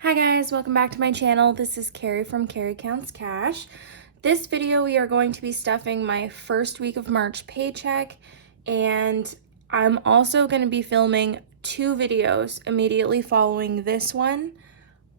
Hi guys, welcome back to my channel. This is Carrie from Carrie Counts Cash. This video we are going to be stuffing my first week of March paycheck, and I'm also going to be filming two videos immediately following this one.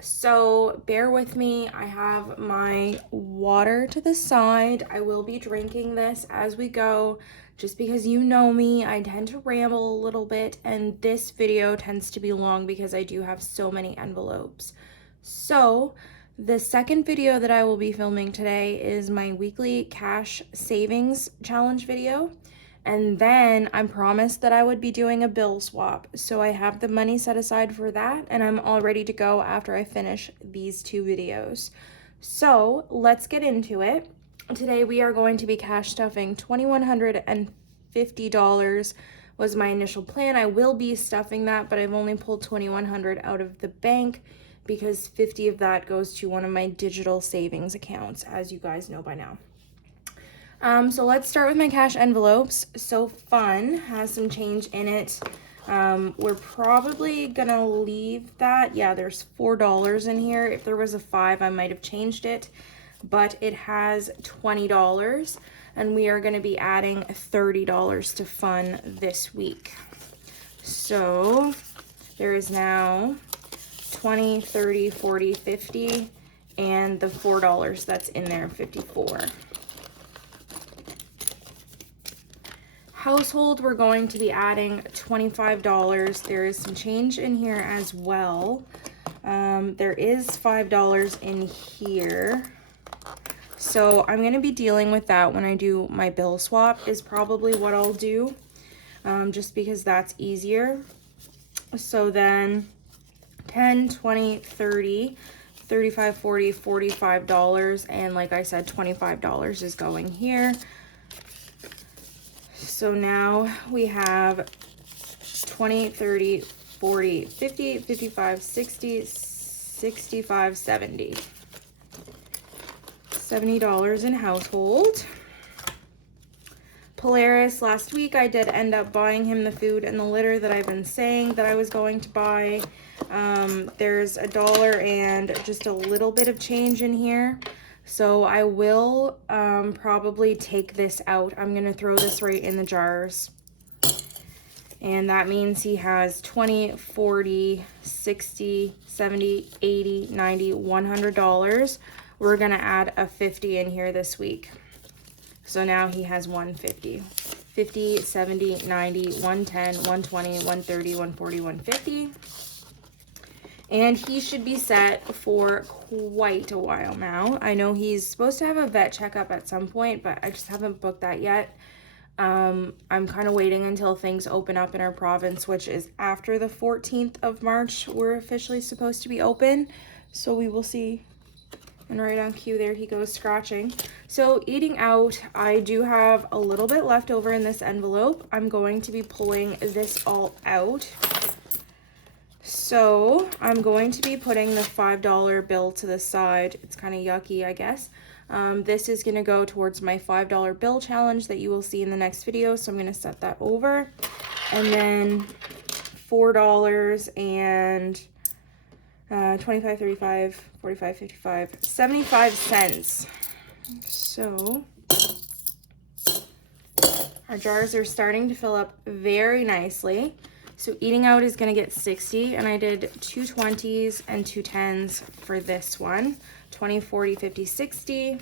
So bear with me. I have my water to the side. I will be drinking this as we go. Just because you know me, I tend to ramble a little bit, and this video tends to be long because I do have so many envelopes. So the second video that I will be filming today is my weekly cash savings challenge video. And then I promised that I would be doing a bill swap. So I have the money set aside for that, and I'm all ready to go after I finish these two videos. So let's get into it. Today we are going to be cash stuffing $2,150 was my initial plan. I will be stuffing that, but I've only pulled $2,100 out of the bank because 50 of that goes to one of my digital savings accounts, as you guys know by now. So let's start with my cash envelopes. So Fun has some change in it. We're probably gonna leave that. Yeah, there's $4 in here. If there was a 5, I might have changed it, but it has $20, and we are gonna be adding $30 to Fun this week. So there is now 20, 30, 40, 50, and the $4 that's in there, 54. Household, we're going to be adding $25. There is some change in here as well. There is $5 in here. So I'm going to be dealing with that when I do my bill swap is probably what I'll do, just because that's easier. So then 10, 20, 30, 35, 40, $45, and like I said, $25 is going here. So now we have 20, 30, 40, 50, 55, 60, 65, 70. $70 in household. Polaris, last week I did end up buying him the food and the litter that I've been saying that I was going to buy. There's $1 and just a little bit of change in here. So I will probably take this out. I'm going to throw this right in the jars. And that means he has 20, 40, 60, 70, 80, 90, $100. We're going to add a 50 in here this week. So now he has 150. 50, 70, 90, 110, 120, 130, 140, 150. And he should be set for quite a while now. I know he's supposed to have a vet checkup at some point, but I just haven't booked that yet. I'm kind of waiting until things open up in our province, which is after the 14th of March. We're officially supposed to be open. So we will see. And right on cue, there he goes scratching. So eating out, I do have a little bit left over in this envelope. I'm going to be pulling this all out. So I'm going to be putting the $5 bill to the side. It's kind of yucky, I guess. This is going to go towards my $5 bill challenge that you will see in the next video. So I'm going to set that over. And then $4 and 25, 35, 45, 55, 75 cents. So our jars are starting to fill up very nicely. So eating out is going to get 60, and I did 2 20s and 2 10s for this one. 20, 40, 50, 60.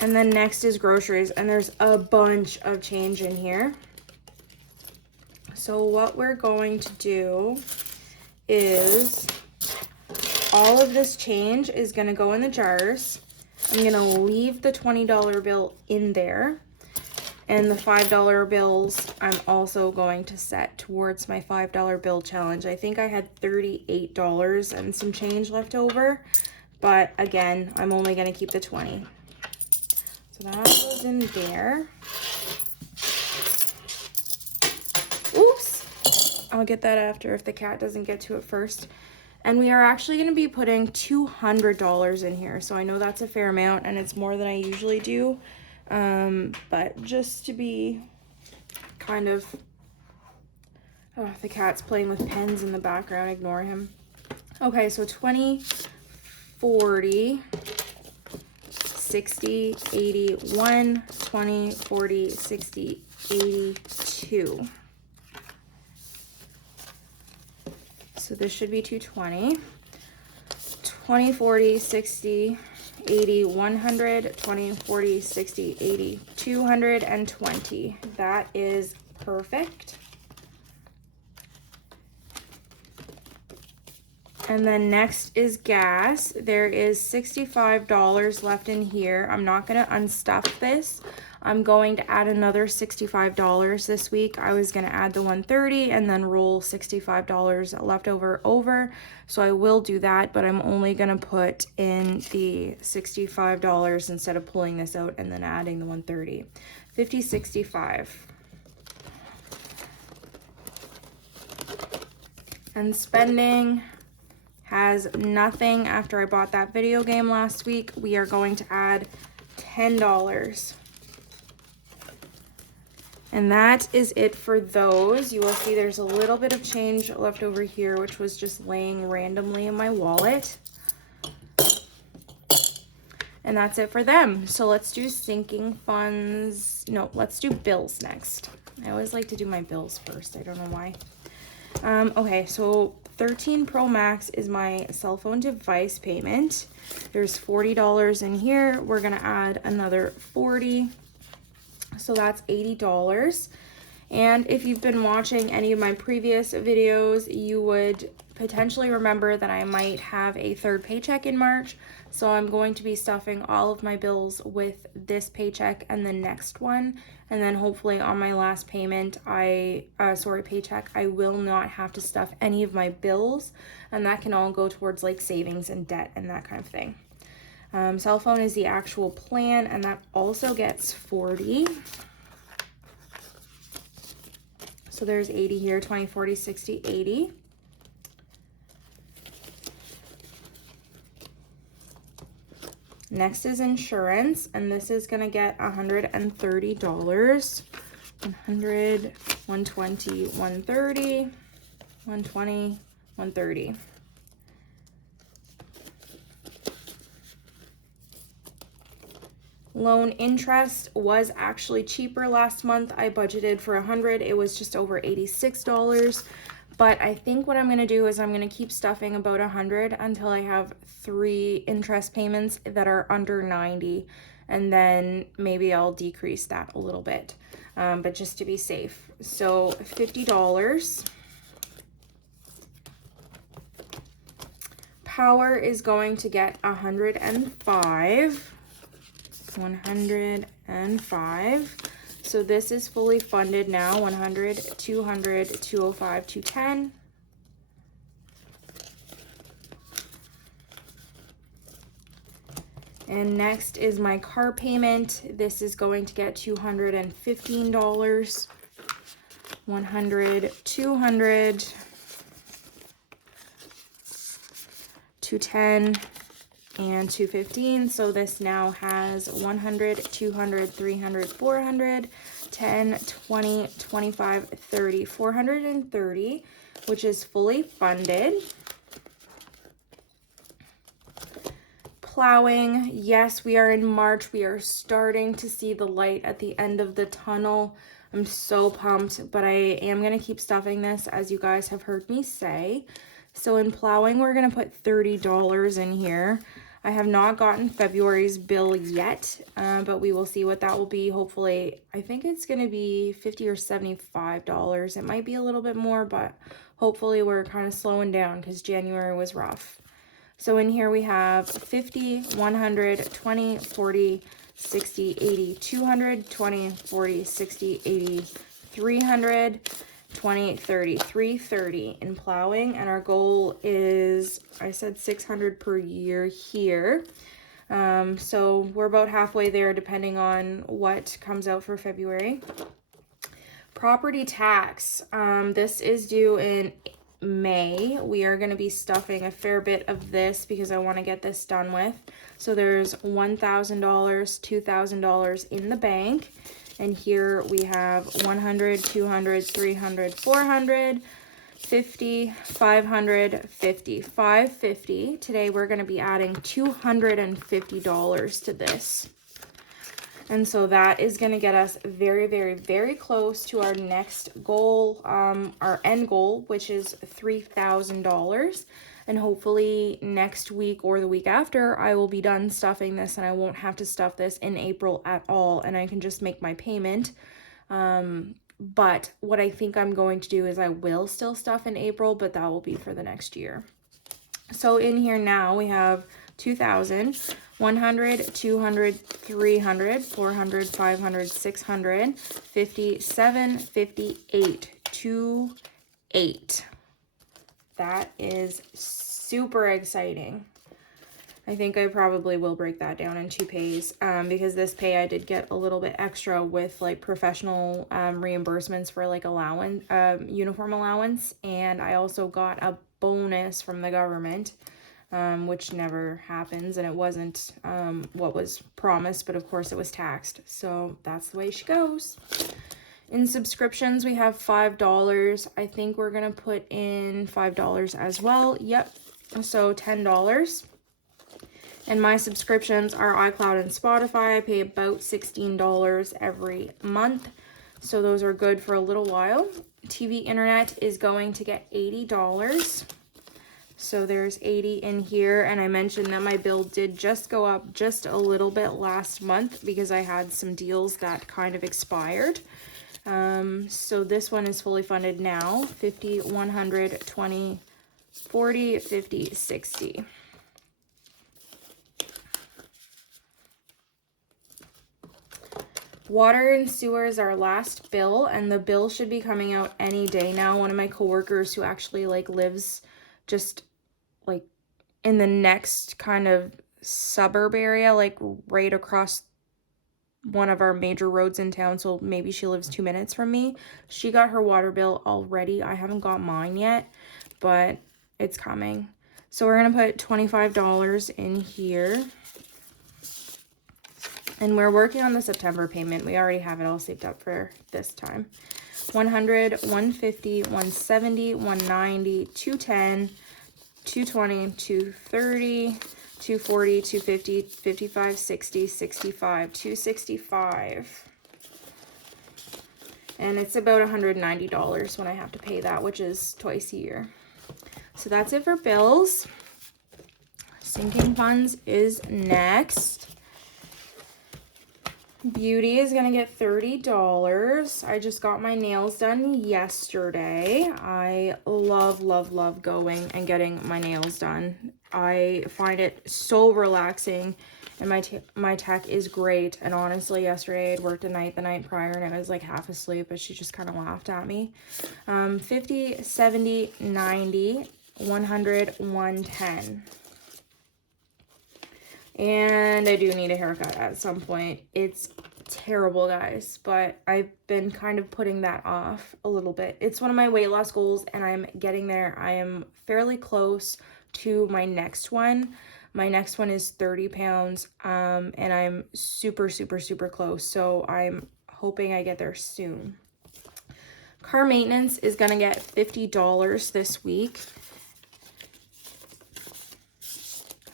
And then next is groceries, and there's a bunch of change in here. So what we're going to do is all of this change is going to go in the jars. I'm going to leave the $20 bill in there, and the $5 bills I'm also going to set towards my $5 bill challenge. I think I had $38 and some change left over, but again, I'm only going to keep the 20. So that goes in there. Oops, I'll get that after if the cat doesn't get to it first. And we are actually going to be putting $200 in here. So I know that's a fair amount, and it's more than I usually do. But just to be kind of Oh, the cat's playing with pens in the background. Ignore him. Okay, so 20, 40, 60, 81, 20, 40, 60, 82. So this should be 220. 20, 40, 60, 80, 100, 20, 40, 60, 80, 220. That is perfect. And then next is gas. There is $65 left in here. I'm not going to unstuff this. I'm going to add another $65 this week. I was going to add the $130 and then roll $65 left over. So I will do that, but I'm only going to put in the $65 instead of pulling this out and then adding the $130. $50.65. And spending has nothing after I bought that video game last week. We are going to add $10. And that is it for those. You will see there's a little bit of change left over here, which was just laying randomly in my wallet. And that's it for them. So let's do sinking funds. No, let's do bills next. I always like to do my bills first. I don't know why. Okay, so 13 Pro Max is my cell phone device payment. There's $40 in here. We're gonna add another 40. So that's $80. And if you've been watching any of my previous videos, you would potentially remember that I might have a third paycheck in March. So I'm going to be stuffing all of my bills with this paycheck and the next one. And then hopefully on my last payment, paycheck, I will not have to stuff any of my bills. And that can all go towards like savings and debt and that kind of thing. Cell phone is the actual plan, and that also gets 40. So there's 80 here, 20, 40, 60, 80. Next is insurance, and this is gonna get $130. 100, 120, 130, 120, 130. Loan interest was actually cheaper last month. I budgeted for 100. It was just over $86. But I think what I'm going to do is I'm going to keep stuffing about 100 until I have 3 interest payments that are under 90. And then maybe I'll decrease that a little bit. But just to be safe. So $50. Power is going to get 105. 105. So this is fully funded now. 100, 200, 205, 210. And next is my car payment. This is going to get $215. 100, 200, 210. And 215. So this now has 100, 200, 300, 400, 10, 20, 25, 30, 430, which is fully funded. Plowing, yes, we are in March. We are starting to see the light at the end of the tunnel. I'm so pumped, but I am going to keep stuffing this, as you guys have heard me say. So in plowing, we're going to put $30 in here. I have not gotten February's bill yet, but we will see what that will be. Hopefully, I think it's going to be $50 or $75. It might be a little bit more, but hopefully we're kind of slowing down because January was rough. So in here we have 50, 100, 20, 40, 60, 80, 200, 20, 40, 60, 80, 300, 20, 30, 330 in plowing, and our goal is, I said 600 per year here. So we're about halfway there depending on what comes out for February. Property tax, this is due in May. We are going to be stuffing a fair bit of this because I want to get this done with. So there's $1,000, $2,000 in the bank. And here we have 100, 200, 300, 400, 50, 550, 550. Today we're going to be adding $250 to this. And so that is going to get us very, very, very close to our next goal, our end goal, which is $3,000. And hopefully next week or the week after, I will be done stuffing this and I won't have to stuff this in April at all. And I can just make my payment. But what I think I'm going to do is I will still stuff in April, but that will be for the next year. So in here now we have 2,000, 100, 200, 300, 400, 500, 600, 57, 58, 28. That is super exciting. I think I probably will break that down in 2 pays because this pay I did get a little bit extra with like professional reimbursements for like allowance, uniform allowance, and I also got a bonus from the government, which never happens, and it wasn't what was promised, but of course it was taxed, so that's the way she goes. In subscriptions, we have $5. I think we're gonna put in $5 as well. Yep, so $10. And my subscriptions are iCloud and Spotify. I pay about $16 every month, so those are good for a little while. TV internet is going to get $80. So there's 80 in here, and I mentioned that my bill did just go up just a little bit last month because I had some deals that kind of expired. So this one is fully funded now. 50, 100, 20, 40, 50, 60. Water and sewer is our last bill, and the bill should be coming out any day now. One of my coworkers who actually like lives just like in the next kind of suburb area, like right across one of our major roads in town, so maybe she lives 2 minutes from me. She got her water bill already. I haven't got mine yet, but it's coming. So we're gonna put $25 in here. And we're working on the September payment. We already have it all saved up for this time. 100, 150, 170, 190, 210, 220, 230, 240, 250, 55, 60, 65, 265. And it's about $190 when I have to pay that, which is twice a year. So that's it for bills. Sinking funds is next. Beauty is gonna get $30. I just got my nails done yesterday. I love, love, love going and getting my nails done. I find it so relaxing, and my tech is great. And honestly, yesterday I'd worked the night prior and I was like half asleep, but she just kind of laughed at me. 50, 70, 90, 100, 110. And I do need a haircut at some point. It's terrible, guys, but I've been kind of putting that off a little bit. It's one of my weight loss goals, and I'm getting there. I am fairly close to my next one. My next one is 30 pounds, and I'm super, super, super close. So I'm hoping I get there soon. Car maintenance is going to get $50 this week.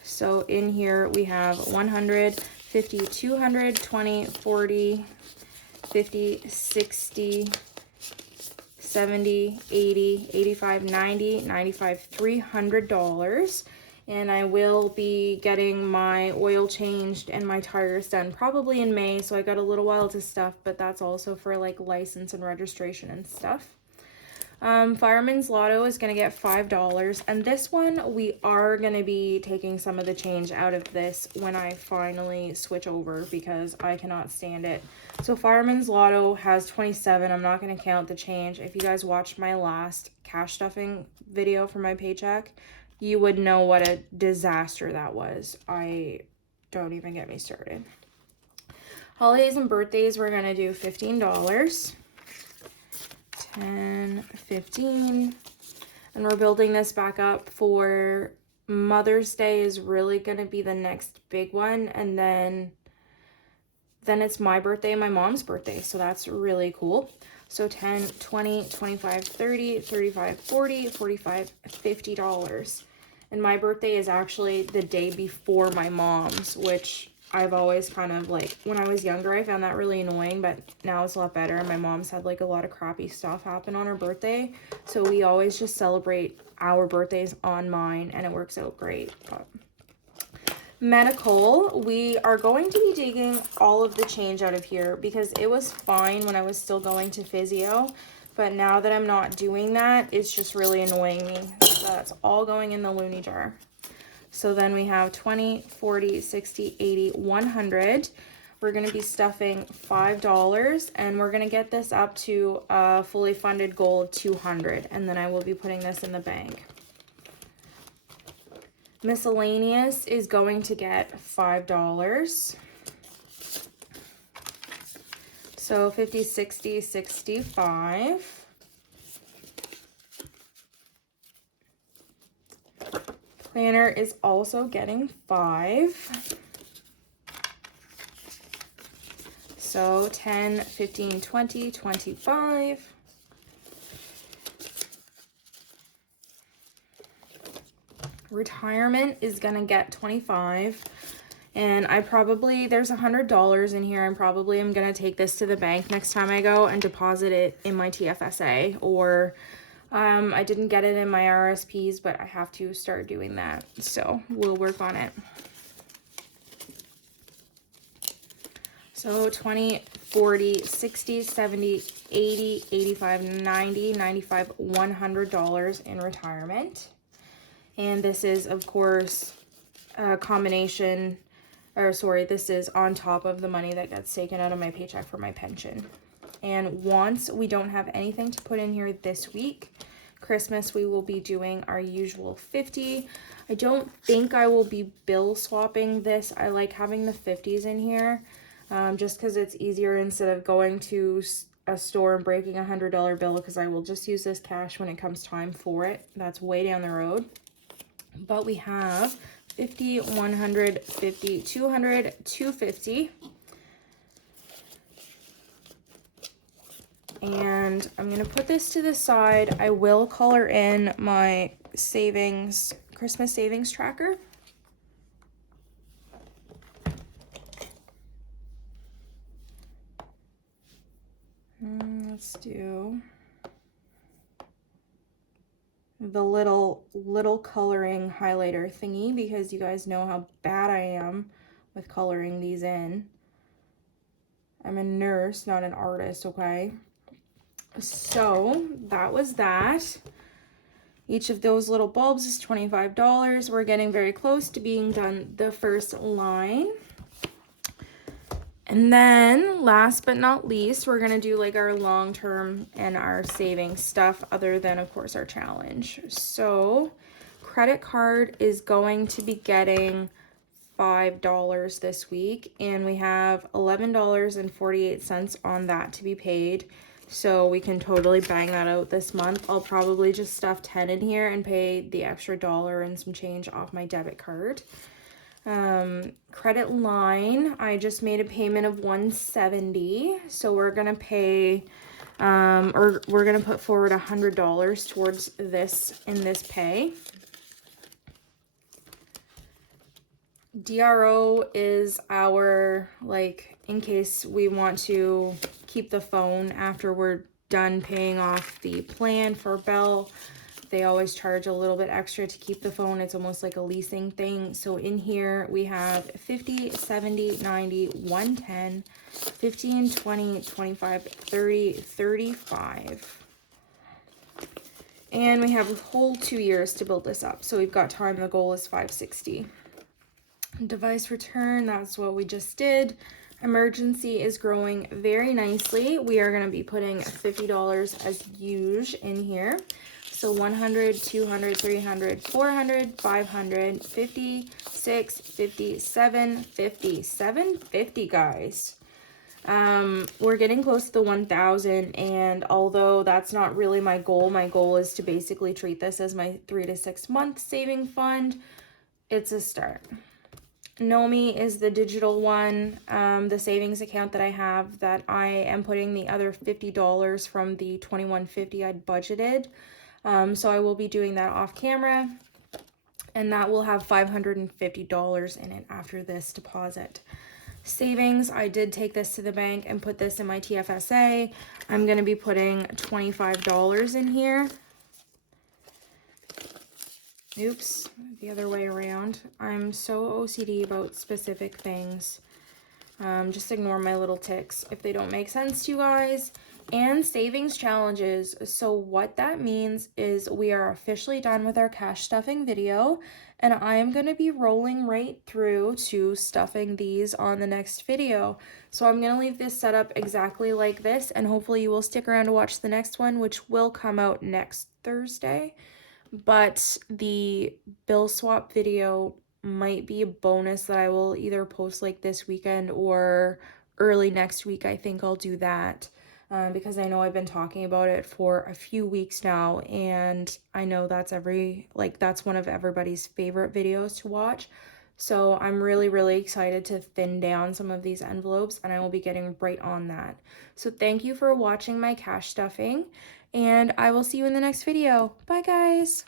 So in here we have 100, 50, 200, 20, 40, 50, 60, 70, 80, 85, 90, 95, $300. And I will be getting my oil changed and my tires done probably in May. So I got a little while to stuff, but that's also for like license and registration and stuff. Fireman's Lotto is going to get $5, and this one we are going to be taking some of the change out of this when I finally switch over because I cannot stand it. So Fireman's Lotto has 27. I'm not going to count the change. If you guys watched my last cash stuffing video for my paycheck, you would know what a disaster that was. Don't even get me started. Holidays and birthdays, we're going to do $15. 10, 15, and we're building this back up for Mother's Day is really going to be the next big one, and then then it's my birthday and my mom's birthday, so that's really cool. So 10, 20, 25, 30, 35, 40, 45, $50. And my birthday is actually the day before my mom's, which I've always kind of like, when I was younger, I found that really annoying, but now it's a lot better. My mom's had like a lot of crappy stuff happen on her birthday. So we always just celebrate our birthdays on mine, and it works out great. But medical, we are going to be taking all of the change out of here because it was fine when I was still going to physio, but now that I'm not doing that, it's just really annoying me. So that's all going in the loony jar. So then we have 20, 40, 60, 80, 100. We're going to be stuffing $5, and we're going to get this up to a fully funded goal of 200, and then I will be putting this in the bank. Miscellaneous is going to get $5. So 50, 60, 65. Planner is also getting $5. So 10, 15, 20, 25. Retirement is gonna get 25, and I probably, there's $100 in here. I'm gonna take this to the bank next time I go and deposit it in my TFSA, or I didn't get it in my RSPs, but I have to start doing that, so we'll work on it. So 20, 40, 60, 70, 80, 85, 90, 95, $100 in retirement. And this is, of course, a combination, or sorry, this is on top of the money that gets taken out of my paycheck for my pension. And once we don't have anything to put in here this week, Christmas, we will be doing our usual 50. I don't think I will be bill swapping this. I like having the 50s in here, just because it's easier instead of going to a store and breaking a $100 bill, because I will just use this cash when it comes time for it. That's way down the road. But we have 50, 100, 50, 200, 250. And I'm going to put this to the side. I will color in my savings, Christmas savings tracker. Let's do the little coloring highlighter thingy, because you guys know how bad I am with coloring these in. I'm a nurse, not an artist, okay? So that was that. Each of those little bulbs is $25. We're getting very close to being done the first line. And then last but not least, we're gonna do like our long-term and our savings stuff, other than of course our challenge. So credit card is going to be getting $5 this week, and we have $11.48 on that to be paid. So we can totally bang that out this month. I'll probably just stuff 10 in here and pay the extra $1 and some change off my debit card. Credit line, I just made a payment of $170, so we're gonna pay or we're gonna put forward $100 towards this in this pay. DRO is our, like, in case we want to keep the phone after we're done paying off the plan for Bell. They always charge a little bit extra to keep the phone. It's almost like a leasing thing. So in here we have 50, 70, 90, 110, 15, 20, 25, 30, 35. And we have a whole 2 years to build this up. So we've got time. The goal is 560. Device return, that's what we just did. Emergency is growing very nicely. We are going to be putting $50 as usual in here. So 100, 200, 300, 400, 500, 50, 6, 50, 7, 50, 750, guys. We're getting close to the 1,000, and although that's not really my goal is to basically treat this as my 3 to 6 month saving fund. It's a start. Nomi is the digital one, the savings account that I have that I am putting the other $50 from the $21.50 I'd budgeted. So I will be doing that off camera, and that will have $550 in it after this deposit. Savings, I did take this to the bank and put this in my TFSA. I'm going to be putting $25 in here. Oops, the other way around. I'm so OCD about specific things. Just ignore my little ticks if they don't make sense to you guys. And savings challenges. So what that means is we are officially done with our cash stuffing video, and I am going to be rolling right through to stuffing these on the next video. So I'm going to leave this set up exactly like this, and hopefully you will stick around to watch the next one, which will come out next Thursday. But the bill swap video might be a bonus that I will either post like this weekend or early next week. I think I'll do that because I know I've been talking about it for a few weeks now, and I know that's that's one of everybody's favorite videos to watch. So I'm really, really excited to thin down some of these envelopes, and I will be getting right on that. So thank you for watching my cash stuffing, and I will see you in the next video. Bye, guys.